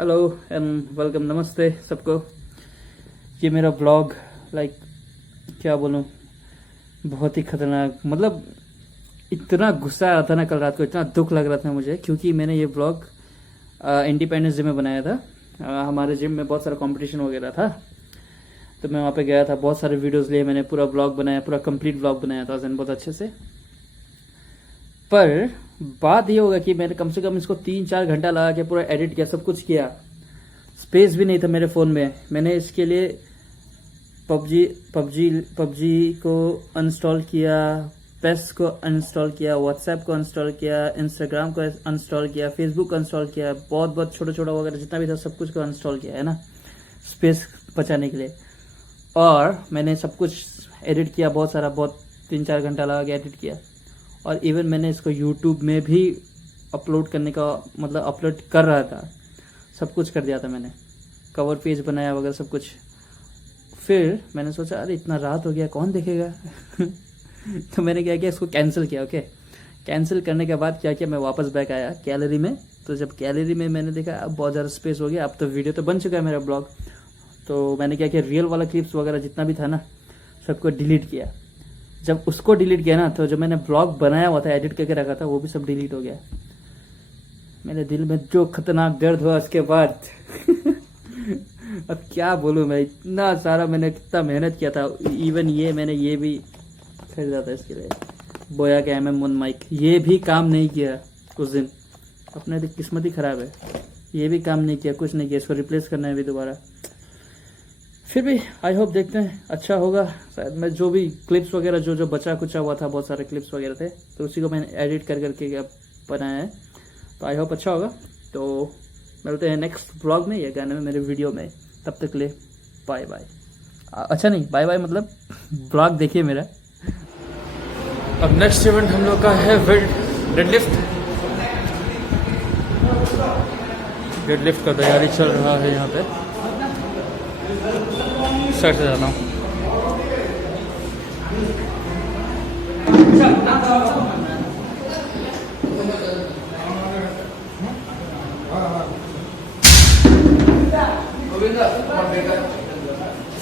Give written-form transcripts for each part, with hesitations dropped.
Hello and welcome, नमस्ते सबको। ये मेरा ब्लॉग क्या बोलूँ, बहुत ही खतरनाक, मतलब इतना गुस्सा आ रहा था ना कल रात को, इतना दुख लग रहा था मुझे, क्योंकि मैंने ये ब्लॉग इंडिपेंडेंस डे में बनाया था। हमारे जिम में बहुत सारा कंपटीशन वगैरह था, तो मैं वहाँ पे गया था, बहुत सारे वीडियोस लिए मैंने, पूरा ब्लॉग बनाया, पूरा कंप्लीट ब्लॉग बनाया था बहुत अच्छे से। पर बात ये होगा कि मैंने कम से कम इसको 3-4 घंटा लगा के पूरा एडिट किया, सब कुछ किया। स्पेस भी नहीं था मेरे फ़ोन में। मैंने इसके लिए पबजी को अनइंस्टॉल किया, पेस को अनइंस्टॉल किया, व्हाट्सएप को अनइंस्टॉल किया, इंस्टाग्राम को अनइंस्टॉल किया, फेसबुक को अनइंस्टॉल किया, बहुत छोटा वगैरह जितना भी था सब कुछ को अनइंस्टॉल किया है ना, स्पेस बचाने के लिए। और मैंने सब कुछ एडिट किया, बहुत 3-4 घंटा लगा के एडिट किया। और इवन मैंने इसको यूट्यूब में भी अपलोड करने का, मतलब अपलोड कर रहा था, सब कुछ कर दिया था मैंने, कवर पेज बनाया वगैरह सब कुछ। फिर मैंने सोचा अरे इतना रात हो गया, कौन देखेगा तो मैंने क्या किया, इसको कैंसिल किया। ओके, कैंसिल करने के बाद क्या किया, मैं वापस बैक आया गैलरी में। तो जब गैलरी में मैंने देखा अब बहुत ज़्यादा स्पेस हो गया, अब तो वीडियो तो बन चुका है मेरा ब्लॉग। तो मैंने क्या किया, रियल वाला क्लिप्स वगैरह जितना भी था ना, सबको डिलीट किया। जब उसको डिलीट किया ना, तो जो मैंने ब्लॉग बनाया हुआ था, एडिट करके रखा था, वो भी सब डिलीट हो गया। मेरे दिल में जो खतरनाक दर्द हुआ उसके बाद अब क्या बोलूँ मैं, इतना सारा मैंने कितना मेहनत किया था। इवन मैंने ये भी खरीदा था इसके लिए, बोया के MM1 माइक, ये भी काम नहीं किया उस दिन। अपने किस्मत ही खराब है, ये भी काम नहीं किया, कुछ नहीं किया। इसको रिप्लेस करना है अभी दोबारा। फिर भी आई होप, देखते हैं अच्छा होगा शायद। मैं जो भी क्लिप्स वगैरह जो बचा कुचा हुआ था, बहुत सारे क्लिप्स वगैरह थे, तो उसी को मैंने एडिट करके बनाया है। तो आई होप अच्छा होगा। तो मिलते हैं नेक्स्ट ब्लॉग में या गाने में, मेरे वीडियो में। तब तक के लिए बाय बाय। अच्छा नहीं, बाय बाय मतलब ब्लॉग देखिए मेरा। अब नेक्स्ट इवेंट हम लोग का है डेडलिफ्ट। डेडलिफ्ट का तैयारी चल रहा है यहाँ पे। साइड से जाना हूँ।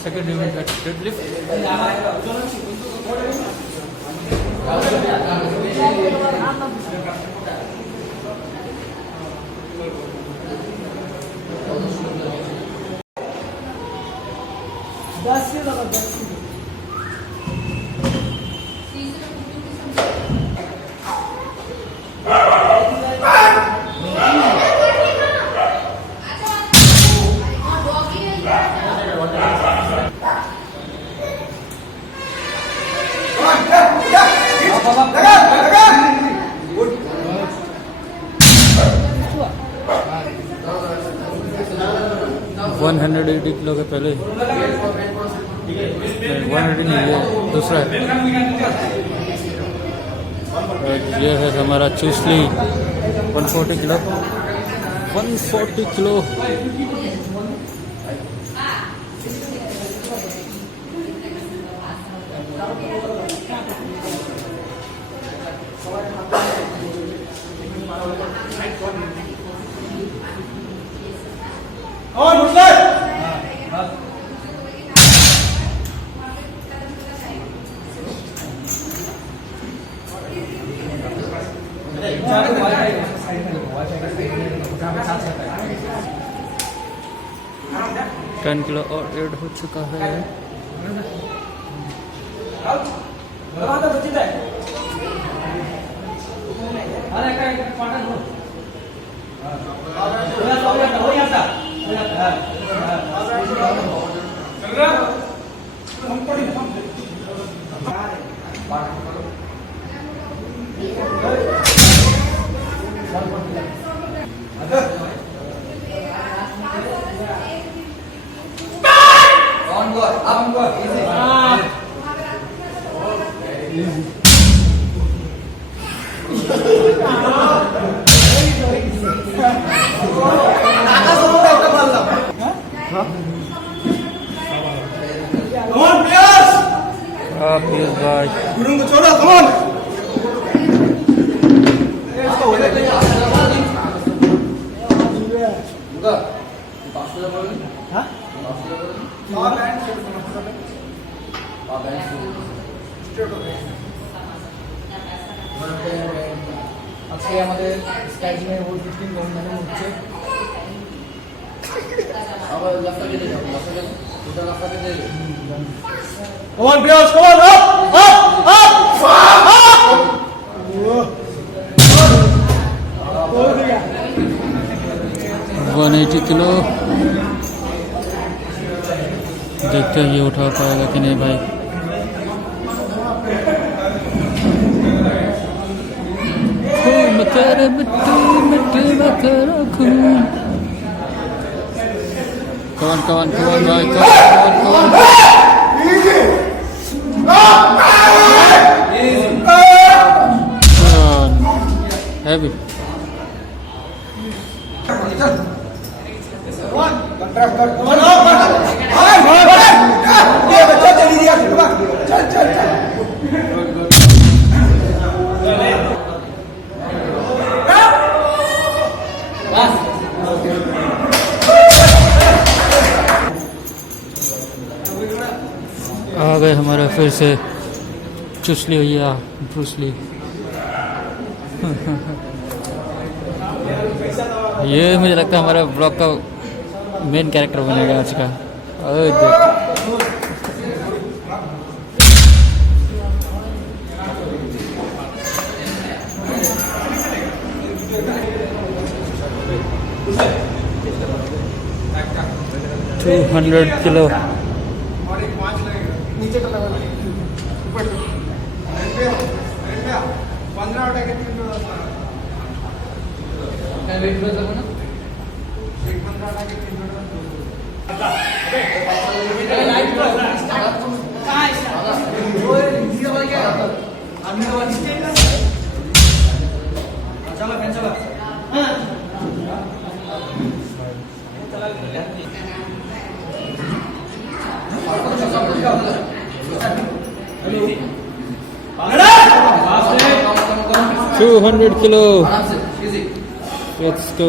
सेकंड इवेंट है डेडलिफ्ट। वन 180 किलो के पहले, 180 नहीं, ये दूसरा है। ये है हमारा चूसली 140 किलो। 140 किलो। टेन किलो और ऐड हो चुका है। Yes, guys. Burung kecoda, come on. Let's go. হ্যাঁ আজকে আমাদের স্কাই জিমে ওয়েট লিফটিং কম্পিটিশন হচ্ছে। আবার রাস্তা কেটে যাও, রাস্তা কেটে দুটো রাস্তা কেটে যাও। Come on, Bios, come on, up, up, up, up. 180 kilo देखते हैं ये उठा पाएगा कि नहीं भाई। खून कर मिट्टी मिट्टी में करो खून। कौन कौन कौन भाई कौन कौन कौन हैवी आ गए हमारे फिर से चुसली भैया ब्रूसली। ये मुझे लगता है हमारा ब्लॉग का मेन कैरेक्टर बनेगा आज का। अरे देख 200 किलो नीचे का लेवल ऊपर 15 अटैक वेट कर सको ना 15 अटैक लाइट कहाँ चलो फैन चलो 200 किलो। Let's go.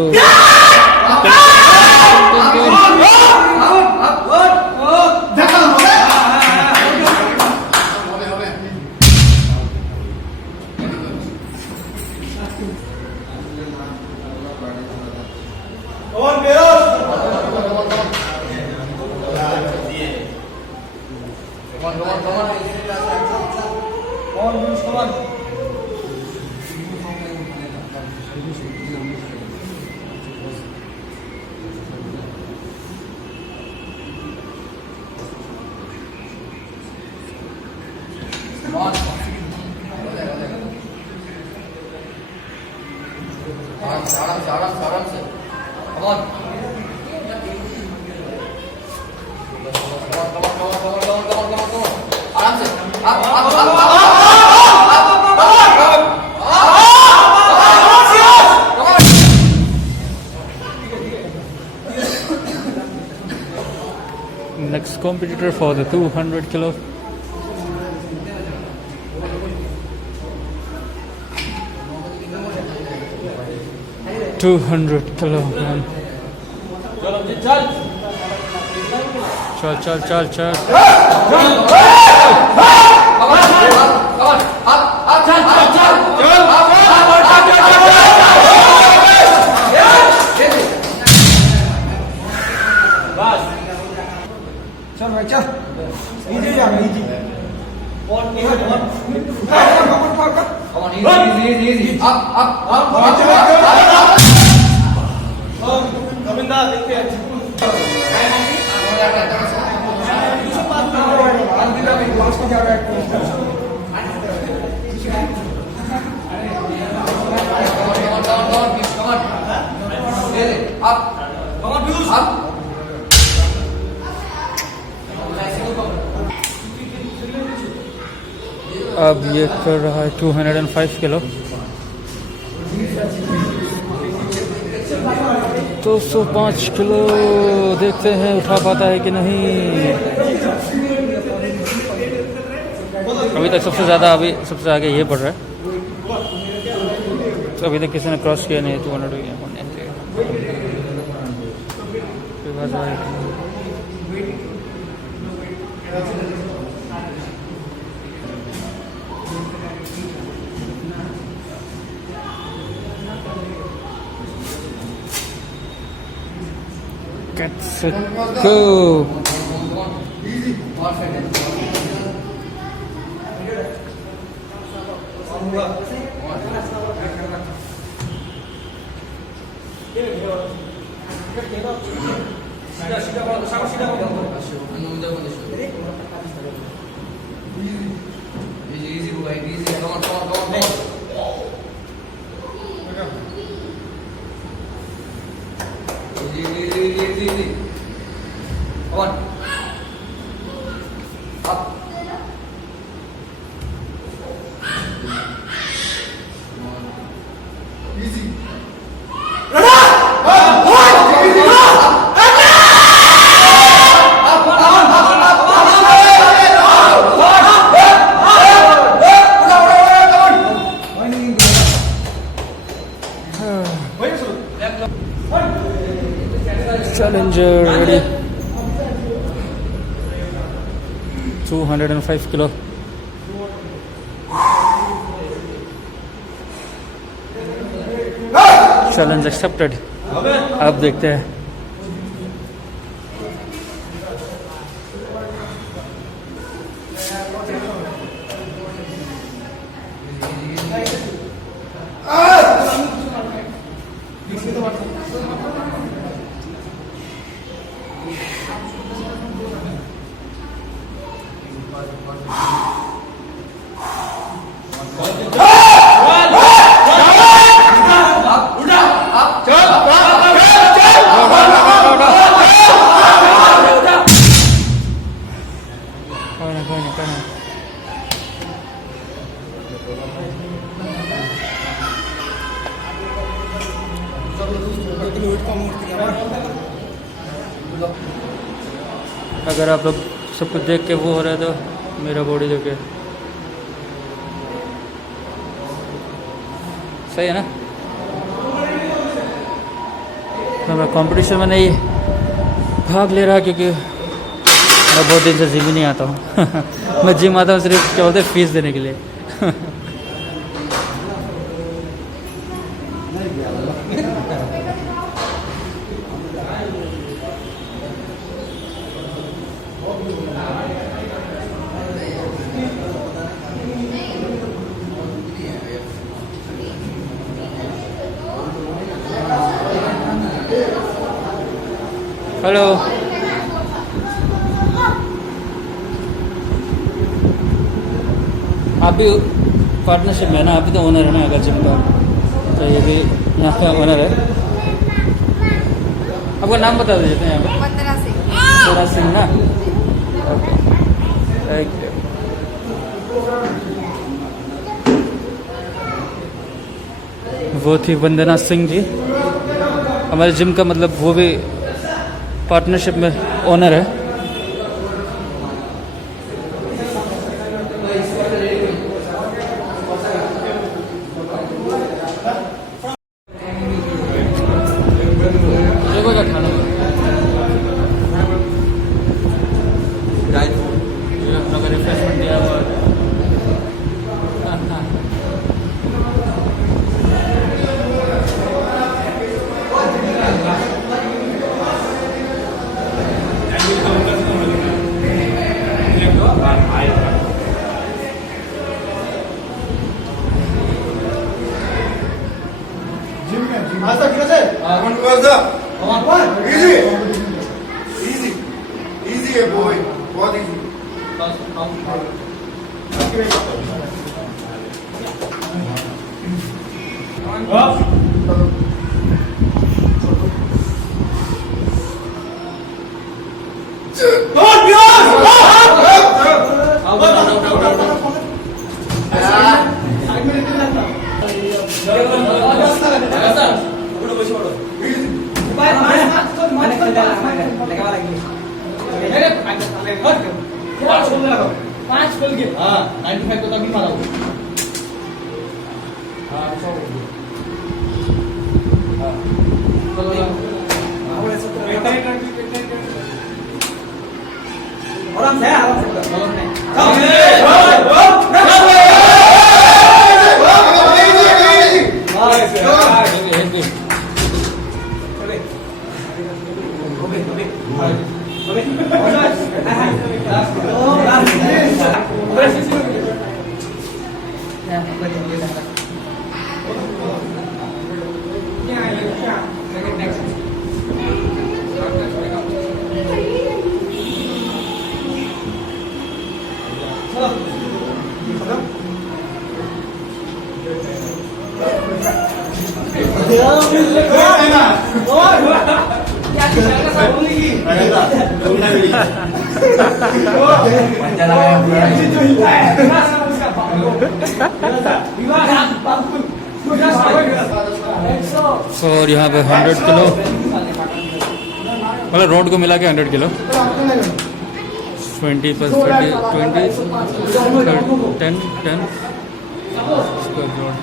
आराम से come on आराम से Next competitor for the 200 kilo. $200 kilogram. चल चल भाई चल इजी जा इजी और इजी अप गोविंदा देखते हैं अब ये कर रहा है 205 किलो। 205 किलो देखते हैं उठा पाता है कि नहीं। अभी तक सबसे ज़्यादा अभी सबसे आगे ये बढ़ रहा है, तो अभी तक किसी ने क्रॉस किया नहीं। 200 Let's go. Easy. Perfect. Easy, boy. Easy. Come on, come on, come on. Easy. Come on. Up. Easy. Challenger ready. 205 kilo. Challenge accepted. अब देखते हैं. अगर आप लोग सब कुछ देख के वो हो रहा है तो मेरा बॉडी देखे सही है ना. तो मैं कंपटीशन में नहीं भाग ले रहा क्योंकि मैं बहुत दिन से जिम ही नहीं आता हूँ. मैं जिम आता हूँ सिर्फ क्या बोलते हैं फीस देने के लिए. हेलो. आप भी पार्टनरशिप में ना, आप भी तो ओनर है ना अगर जिम का, तो ये भी यहाँ का ओनर है. आपका नाम बता देते हैं यहाँ पे. वंदना सिंह ना. Okay thank you. वो थी वंदना सिंह जी, हमारे जिम का मतलब वो भी पार्टनरशिप में ओनर है. देखो क्या खाना अपना रिफ्रेशमेंट दिया हुआ. Easy है boy, बहुत easy. पांच खोल के 95 को तभी मारा. आराम से गलत नहीं और यहाँ पे 100 किलो मतलब रोड को मिला के 100 kilo 20 + 20 10 square road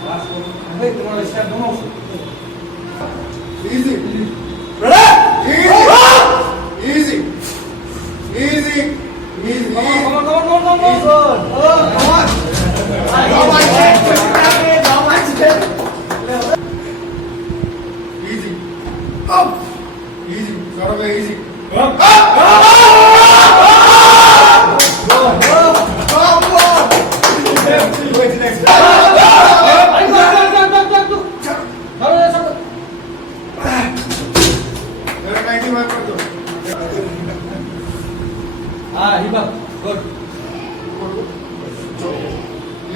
Easy. Ready? Easy. Easy. Easy. Come on. Easy. Up. Easy. Sort of easy. Up.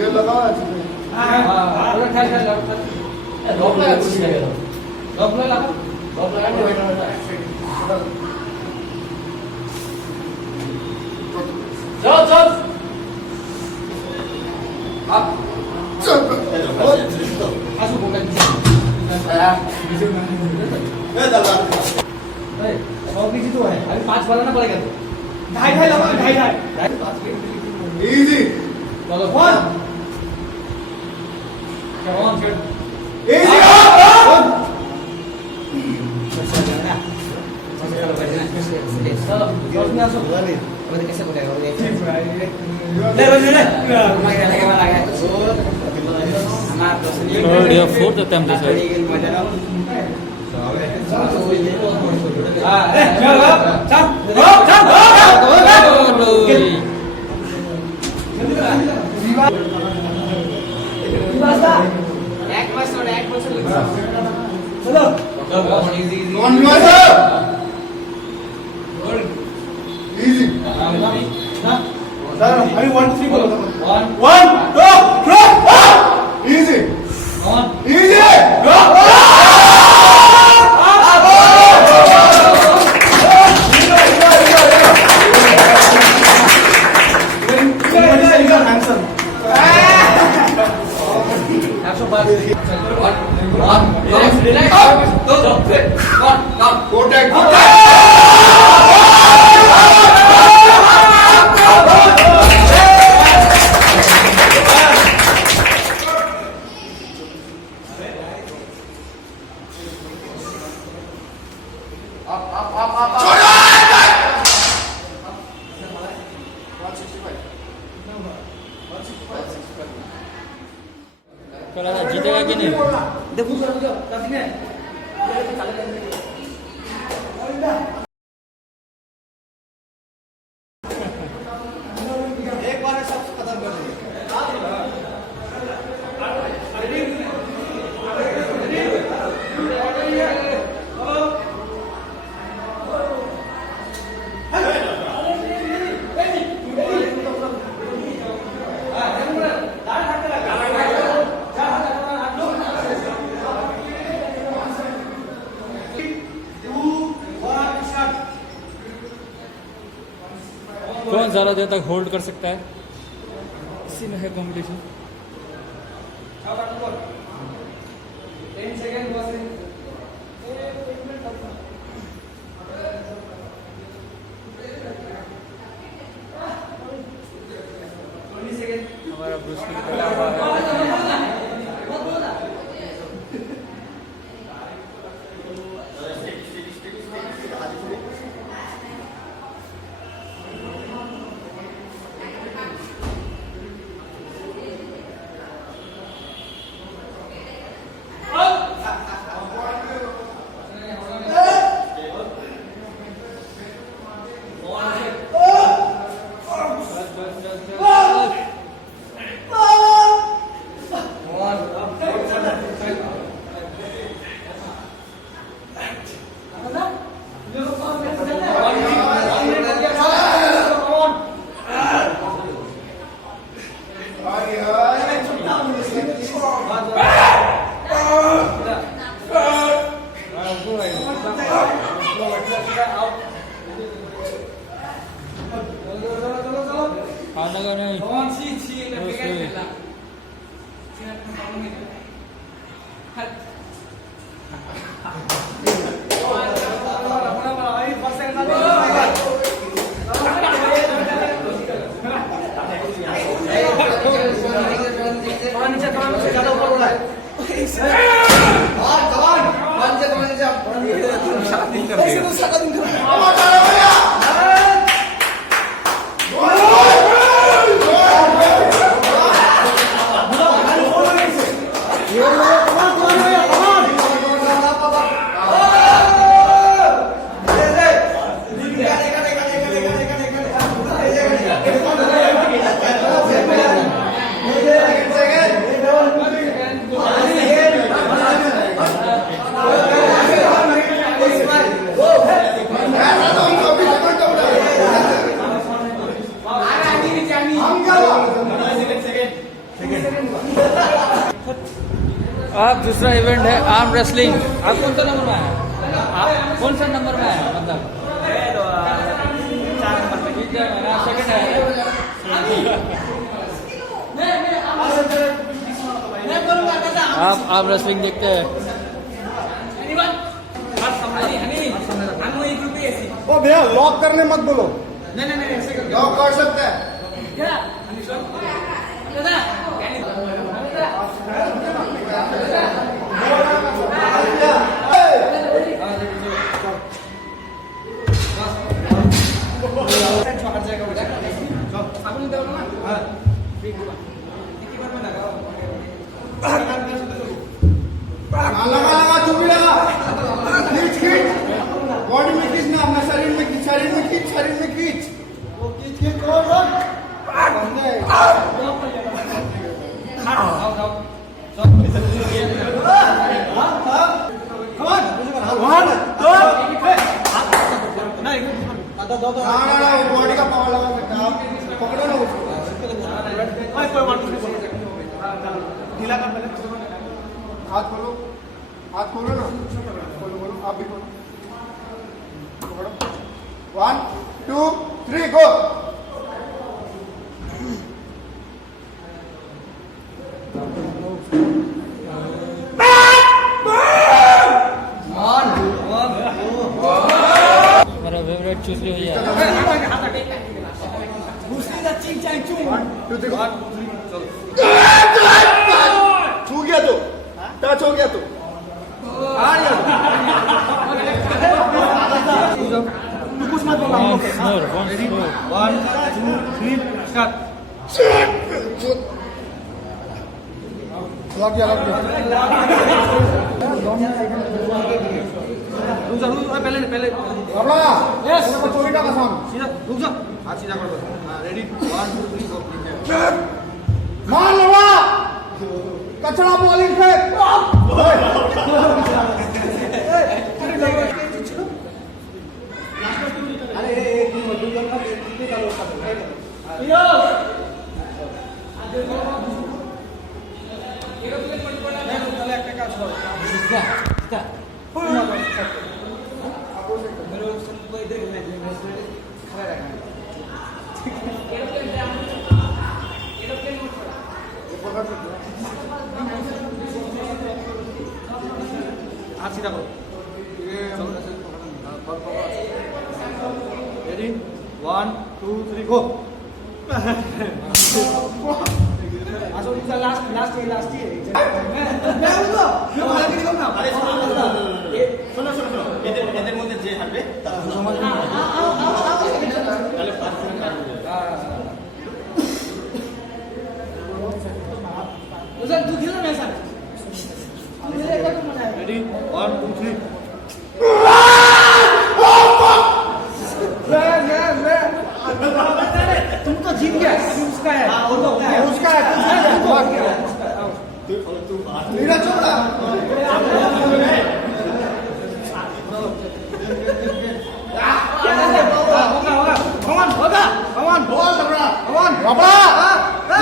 ये लगाओ तो है अभी 5 बनाना पड़ेगा तो ढाई लगा ढाई Easy. चलो 1 come on kid Easy. Third या फोर्थ अटेम्प्ट है One Easy. अभी 1 2 3 बोलो 1 2 3 Easy. Easy. जीतेगा कि नहीं देखो एक बार सब खत्म कर देंगे कौन ज़्यादा देर तक होल्ड कर सकता है इसी में है कंपटीशन 10 सेकंड बस हमारा ब्रूस ली निकला हुआ है अब दूसरा इवेंट है आर्म रेसलिंग। आप कौन सा नंबर में आए? आप कौन सा नंबर में आए? मतलब 4 नंबर में। ठीक है, मेरा सेकंड है। आप आर्म रेसलिंग देखते हैं। ओ भैया लॉक करने मत बोलो। लॉक कर सकते हैं। लगा चुपी लगा। खींच बॉडी में खींचना, अपना शरीर में खींच, शरीर में खींच। वो खींच बॉडी का पावर लगा सकते हैं आप। पकड़ो ना उसको। ढीला कर पहले। हाथ खोलो ना। खोलो आप भी खोलो। 1 2 3 गो। मेरा फेवरेट चूसली हुई है। 1 2 3 छू गया तो टच हो गया तो कुछ मत बोला। 1 2 3 स्टार्ट। लग गया पहले चोरी का सामान सीधा रुक जा। हाथ सीधा कर दो। रेडी 1 2 3 गो। मान लगा कचरा बॉलिंग फेंक। हाथ सीधा करो। रेडी 1 2 3 गो। लास्ट এদের মধ্যে যে হারবে रेडी 1 2 3 तुम तो जीत गया। उसका है उसका है मेरा चोड़ा कपड़ा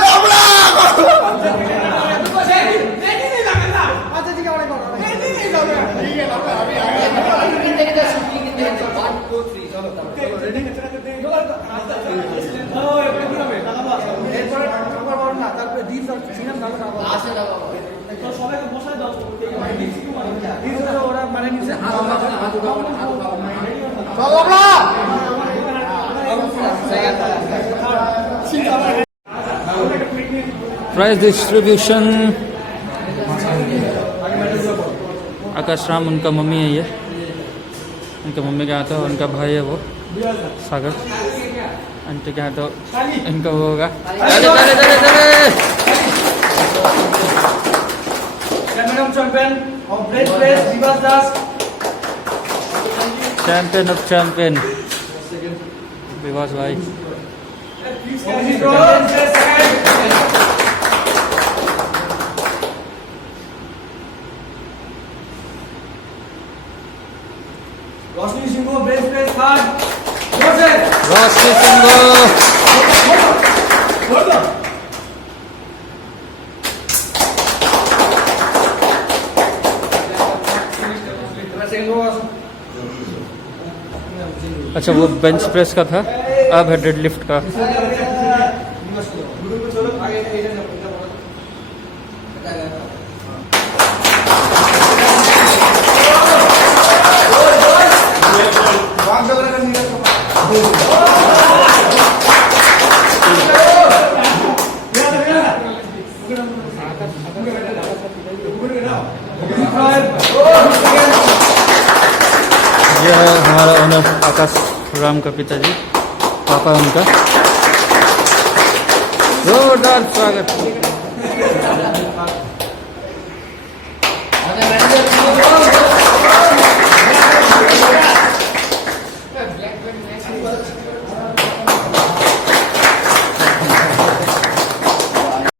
कपड़ा प्राइज डिस्ट्रीब्यूशन। आकाश राम उनका मम्मी है, ये उनका मम्मी के हाथ है, उनका भाई है वो सागर। आंटी के हाथ इनका वो होगा। चले चले चले चले चैंपियन ऑफ चैंपियन विवास भाई। रोशनी सिंह ब्रेस प्रेस थर्ड। रोशनी सिंह अच्छा वो बेंच प्रेस का था, अब है डेडलिफ्ट का। यह है हमारा ओनर आकाश राम का पिताजी, पापा उनका। जोरदार स्वागत।